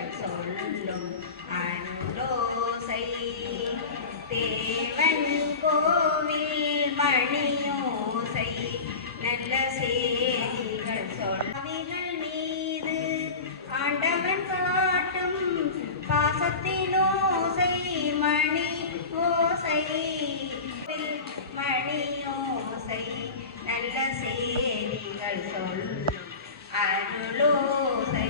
செய்திகள் சொல்லும் அருளோசை தேவன் கோவில் மணியோசை நல்ல செய்திகள் சொல்விகள் மீது ஆண்டவன் காட்டும் பாசத்தினோசை மணி ஓசை மணியோசை நல்ல செய்திகள் சொல்லும் அருளோசை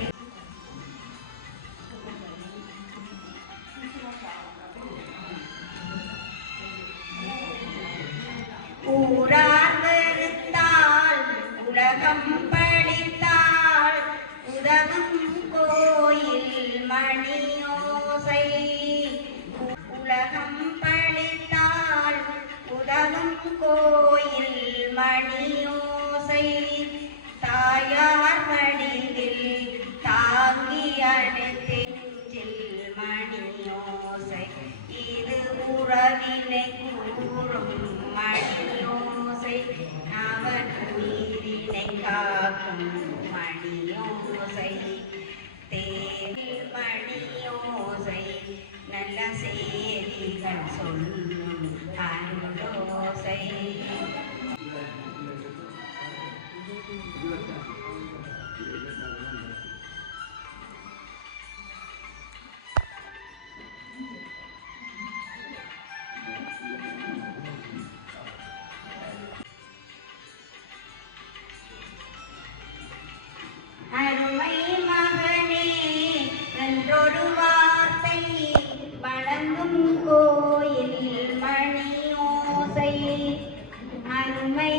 ஊரார் வெறுத்தால் உலகம் பழித்தால் உதவும் கோயில் மணியோசை உலகம் பழித்தால் உதவும் கோயில் மணியோசை தாயார் வடிவில் தாங்கி அணைத்தெஞ்சில் மணியோசை இது உறவினை கூறும் மணியோசை அவன் உயிரினை காக்கும் மணியோசை தேவில் மணியோசை நல்ல செய்திகள் சொல்லும் அருளோசை அருமை மகனே என்றொரு வார்த்தை வழங்கும் கோயில் மணியோசை அருமை